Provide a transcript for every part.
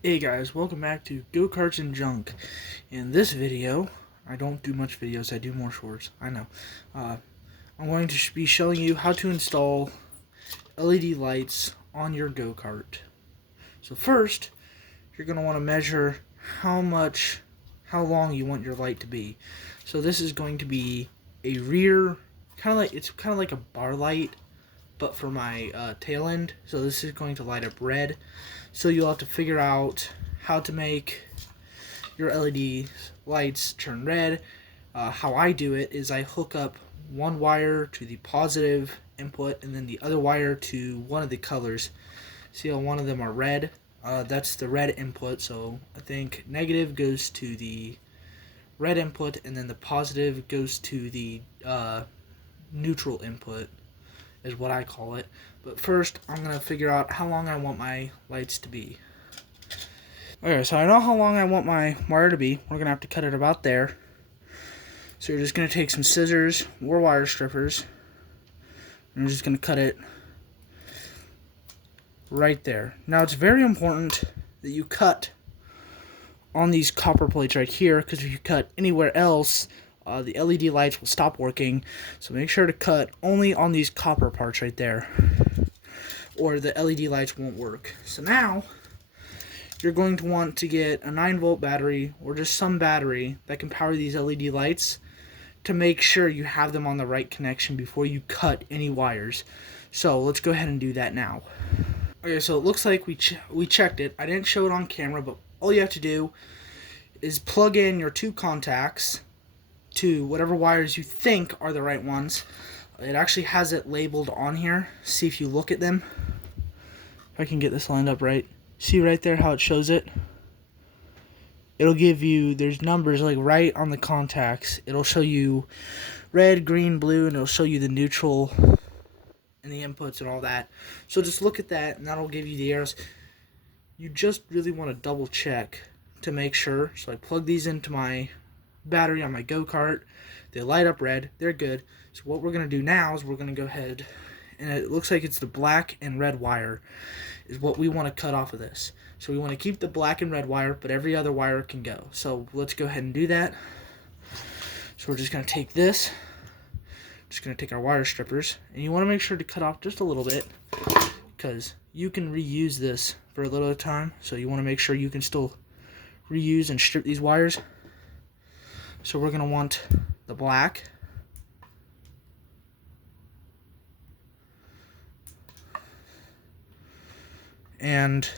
Hey guys, welcome back to Go-Karts and Junk. In this video, I don't do much videos, I do more shorts, I know. I'm going to be showing you how to install LED lights on your go-kart. So first, you're going to want to measure how long you want your light to be. So this is going to be a rear, it's kind of like a bar light, but for my tail end. So this is going to light up red. So you'll have to figure out how to make your LED lights turn red. How I do it is I hook up one wire to the positive input and then the other wire to one of the colors. See how one of them are red? That's the red input, so I think negative goes to the red input and then the positive goes to the neutral input is what I call it. But first, I'm going to figure out how long I want my lights to be. Okay, so I know how long I want my wire to be. We're going to have to cut it about there. So you're just going to take some scissors or wire strippers. And you're just going to cut it right there. Now, it's very important that you cut on these copper plates right here, because if you cut anywhere else, the LED lights will stop working. So make sure to cut only on these copper parts right there, or the LED lights won't work. So now you're going to want to get a 9-volt battery or just some battery that can power these LED lights to make sure you have them on the right connection before you cut any wires. So let's go ahead and do that now. Okay, so it looks like we checked it. I didn't show it on camera, but all you have to do is plug in your two contacts to whatever wires you think are the right ones. It actually has it labeled on here. See if you look at them. If I can get this lined up right. See right there how it shows it? It'll give you, there's numbers like right on the contacts. It'll show you red, green, blue, and it'll show you the neutral and the inputs and all that. So just look at that and that'll give you the arrows. You just really want to double check to make sure. So I plug these into my battery on my go-kart. They light up red. They're good. So what we're going to do now is we're going to go ahead, and it looks like it's the black and red wire is what we want to cut off of this. So we want to keep the black and red wire, but every other wire can go. So let's go ahead and do that. So we're just going to take this. Just going to take our wire strippers, and you want to make sure to cut off just a little bit because you can reuse this for a little time. So you want to make sure you can still reuse and strip these wires. So we're going to want the black, and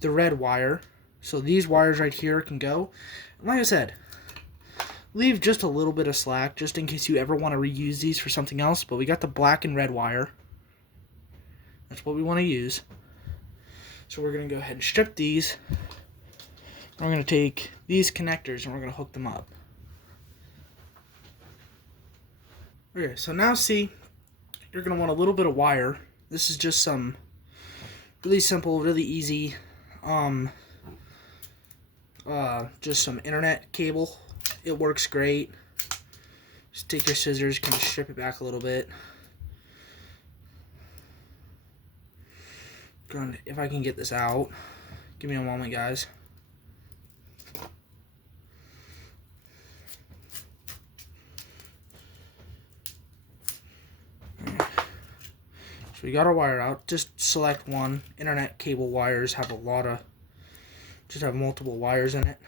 the red wire. So these wires right here can go. And like I said, leave just a little bit of slack just in case you ever want to reuse these for something else. But we got the black and red wire. That's what we want to use. So we're going to go ahead and strip these. We're going to take these connectors and we're going to hook them up. Okay, so now see, you're going to want a little bit of wire. This is just some really simple, really easy, just some internet cable. It works great. Just take your scissors, kind of strip it back a little bit. If I can get this out. Give me a moment, guys. So we got our wire out. Just select one. Internet cable wires have just have multiple wires in it.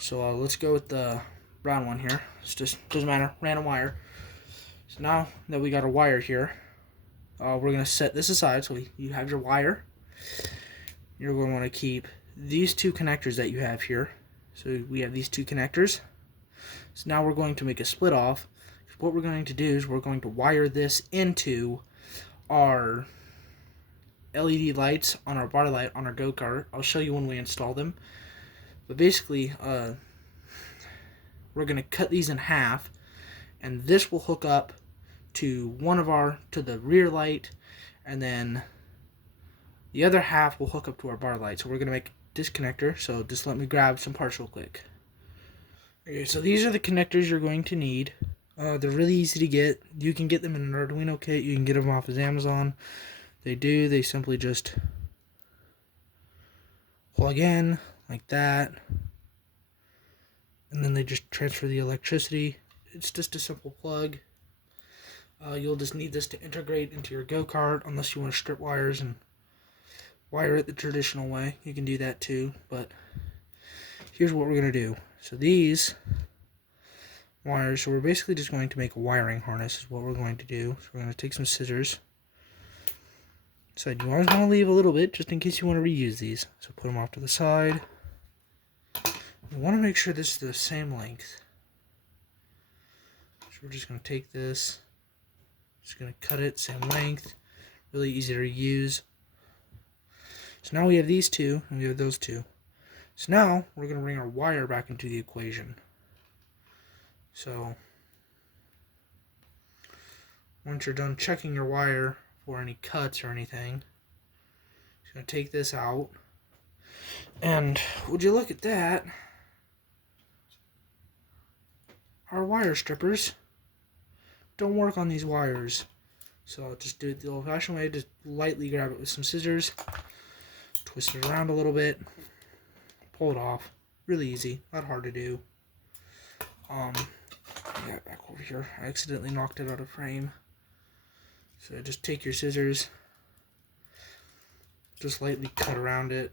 So let's go with the brown one here. It's just, doesn't matter, random wire. So now that we got our wire here, we're going to set this aside. So you have your wire. You're going to want to keep these two connectors that you have here. So we have these two connectors. So now we're going to make a split off. What we're going to do is we're going to wire this into our LED lights on our bar light on our go-kart. I'll show you when we install them. But basically, we're going to cut these in half, and this will hook up to to the rear light, and then the other half will hook up to our bar light. So we're going to make a disconnector. So just let me grab some parts real quick. Okay, so these are the connectors you're going to need. They're really easy to get. You can get them in an Arduino kit. You can get them off of Amazon. They simply just plug in like that, and then they just transfer the electricity. It's just a simple plug. You'll just need this to integrate into your go-kart, unless you want to strip wires and wire it the traditional way. You can do that too, but here's what we're going to do. So these wires, so we're basically just going to make a wiring harness is what we're going to do. So we're going to take some scissors. So you always want to leave a little bit just in case you want to reuse these. So put them off to the side. You want to make sure this is the same length. So we're just going to take this, just going to cut it same length. Really easy to use. So now we have these two and we have those two. So now we're going to bring our wire back into the equation. So once you're done checking your wire for any cuts or anything, just going to take this out. And would you look at that? Our wire strippers don't work on these wires. So I'll just do it the old-fashioned way. Just lightly grab it with some scissors, twist it around a little bit, pull it off. Really easy, not hard to do. Yeah, back over here. I accidentally knocked it out of frame. So just take your scissors, just lightly cut around it.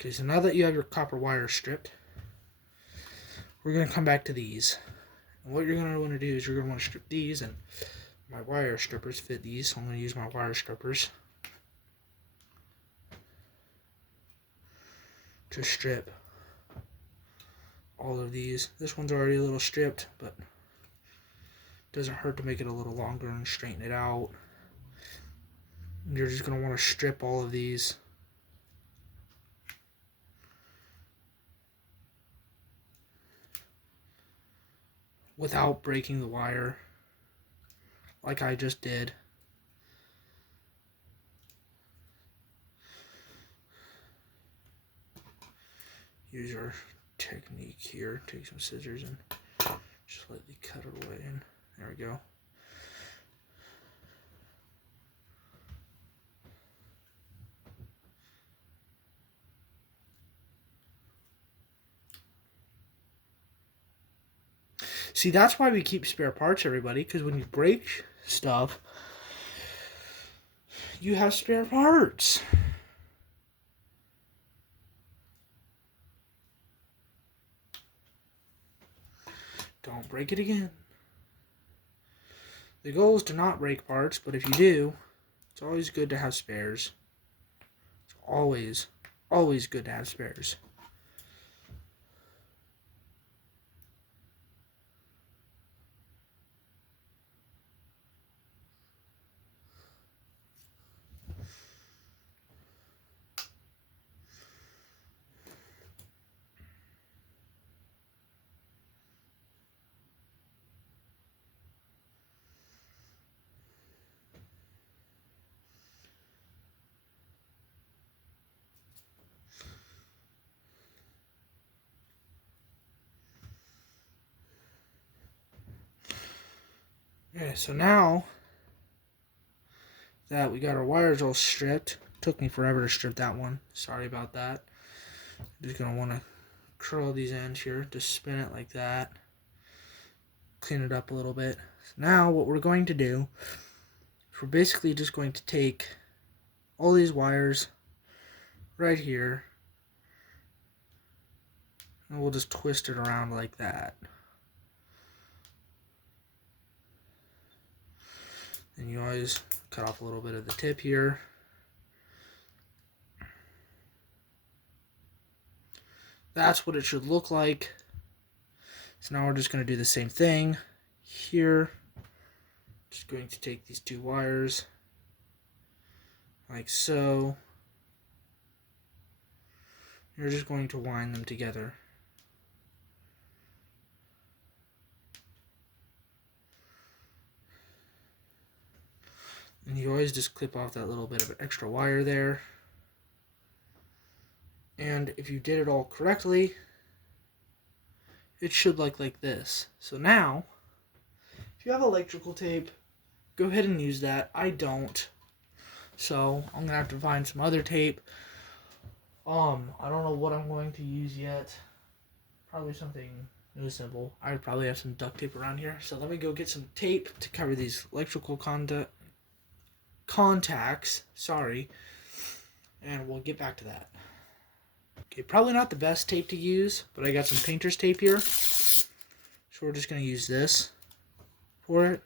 Okay, so now that you have your copper wire stripped, we're going to come back to these. And what you're going to want to do is you're going to want to strip these, and my wire strippers fit these, so I'm going to use my wire strippers to strip all of these. This one's already a little stripped, but it doesn't hurt to make it a little longer and straighten it out. And you're just going to want to strip all of these. Without breaking the wire, like I just did. Use your technique here. Take some scissors and just lightly cut it away. And there we go. See, that's why we keep spare parts, everybody, because when you break stuff, you have spare parts. Don't break it again. The goal is to not break parts, but if you do, it's always good to have spares. It's always good to have spares. Okay, so now that we got our wires all stripped, took me forever to strip that one. Sorry about that. I'm just gonna want to curl these ends here, just spin it like that. Clean it up a little bit. So now what we're going to do is we're basically just going to take all these wires right here and we'll just twist it around like that. And you always cut off a little bit of the tip here. That's what it should look like. So now we're just going to do the same thing here. Just going to take these two wires like so. You're just going to wind them together. And you always just clip off that little bit of extra wire there. And if you did it all correctly, it should look like this. So now, if you have electrical tape, go ahead and use that. I don't. So I'm gonna have to find some other tape. I don't know what I'm going to use yet. Probably something really simple. I probably have some duct tape around here. So let me go get some tape to cover these electrical contacts. Sorry. And we'll get back to that. Okay, probably not the best tape to use, but I got some painter's tape here. So we're just going to use this for it.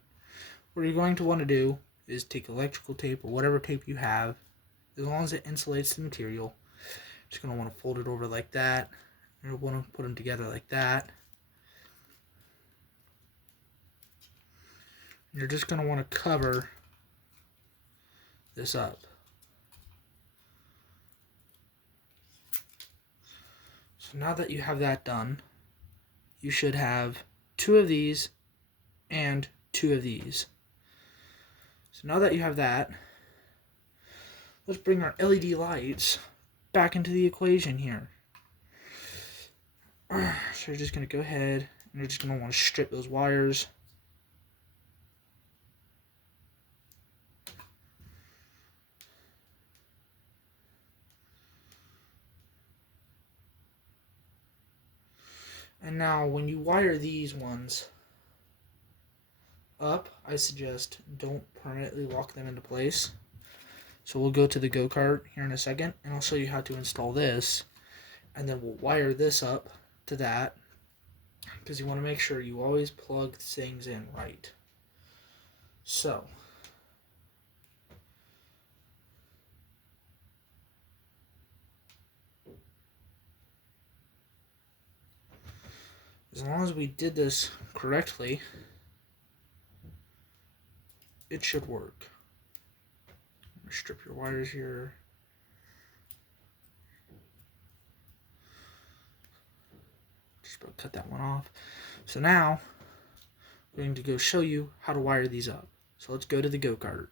What you're going to want to do is take electrical tape or whatever tape you have, as long as it insulates the material. Just going to want to fold it over like that. You're going to want to put them together like that. And you're just going to want to cover this up. So now that you have that done, you should have 2 of these and 2 of these. So now that you have that, let's bring our LED lights back into the equation here. So you're just going to go ahead and you're just going to want to strip those wires. And now when you wire these ones up, I suggest don't permanently lock them into place. So we'll go to the go-kart here in a second and I'll show you how to install this. And then we'll wire this up to that, because you want to make sure you always plug things in right. So as long as we did this correctly, it should work. Strip your wires here. Just about cut that one off. So now I'm going to go show you how to wire these up. So let's go to the go-kart.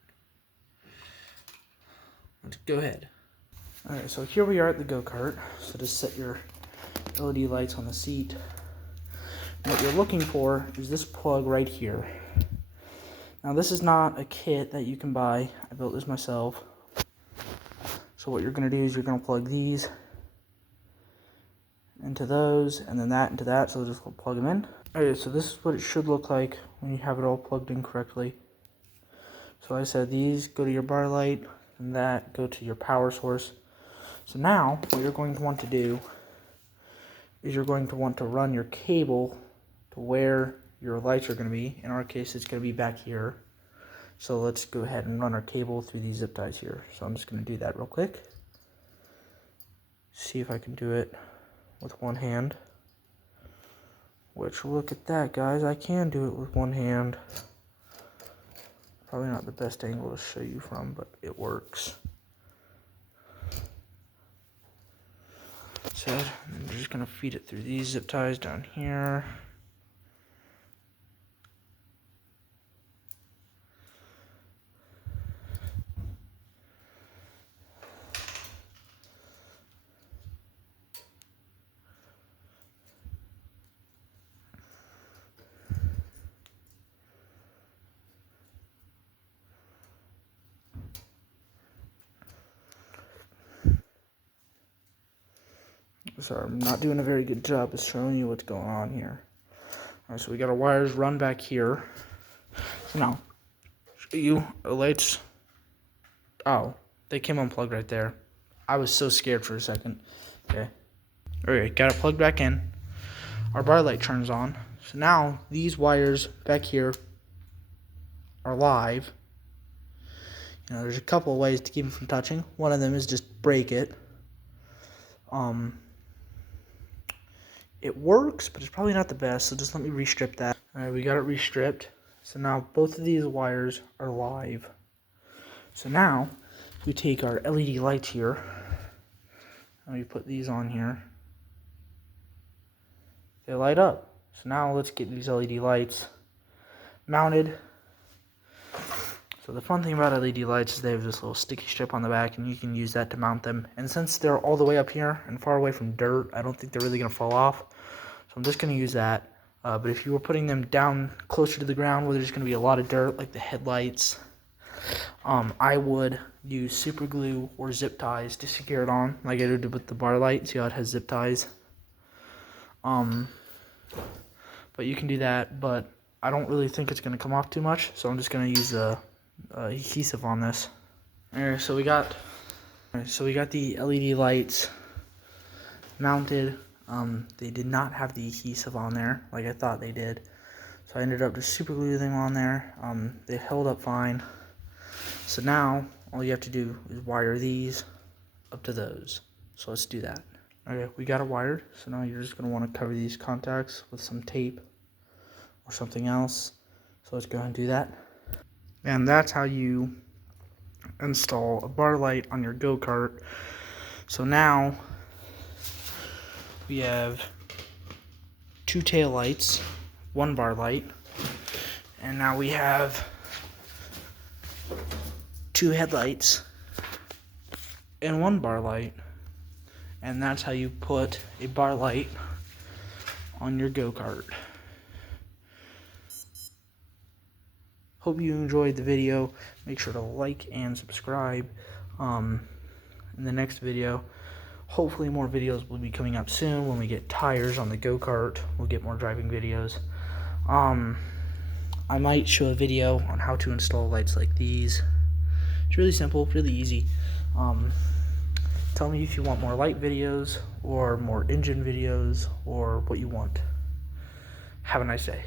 Let's go ahead. Alright, so here we are at the go-kart. So just set your LED lights on the seat. And what you're looking for is this plug right here. Now this is not a kit that you can buy. I built this myself. So what you're going to do is you're going to plug these into those, and then that into that, so just plug them in. Alright, so this is what it should look like when you have it all plugged in correctly. So I said these go to your bar light, and that go to your power source. So now, what you're going to want to do is you're going to want to run your cable to where your lights are going to be. In our case, it's going to be back here. So let's go ahead and run our cable through these zip ties here. So I'm just going to do that real quick. See if I can do it with one hand. Which, look at that, guys. I can do it with one hand. Probably not the best angle to show you from, but it works. So I'm just going to feed it through these zip ties down here. Sorry, I'm not doing a very good job of showing you what's going on here. Alright, so we got our wires run back here. So now, show you the lights. Oh, they came unplugged right there. I was so scared for a second. Okay. Alright, got it plugged back in. Our bar light turns on. So now, these wires back here are live. You know, there's a couple of ways to keep them from touching. One of them is just break it. It works, but it's probably not the best, so just let me restrip that. Alright, we got it restripped. So now both of these wires are live. So now we take our LED lights here and we put these on here. They light up. So now let's get these LED lights mounted. So the fun thing about LED lights is they have this little sticky strip on the back, and you can use that to mount them. And since they're all the way up here and far away from dirt, I don't think they're really going to fall off. So I'm just going to use that. But if you were putting them down closer to the ground where there's going to be a lot of dirt, like the headlights, I would use super glue or zip ties to secure it on, like I did with the bar light. See how it has zip ties? But you can do that, but I don't really think it's going to come off too much, so I'm just going to use adhesive on this. Alright, so we got the LED lights mounted. They did not have the adhesive on there like I thought they did, so I ended up just super gluing them on there. They held up fine. So now all you have to do is wire these up to those. So let's do that. Okay, we got it wired. So now you're just going to want to cover these contacts with some tape or something else. So let's go ahead and do that. And that's how you install a bar light on your go-kart. So now we have 2 tail lights, 1 bar light, and now we have 2 headlights and 1 bar light. And that's how you put a bar light on your go-kart. Hope you enjoyed the video. Make sure to like and subscribe. In the next video, hopefully more videos will be coming up soon. When we get tires on the go-kart, we'll get more driving videos. I might show a video on how to install lights like these. It's really simple, really easy. Tell me if you want more light videos or more engine videos or what you want. Have a nice day.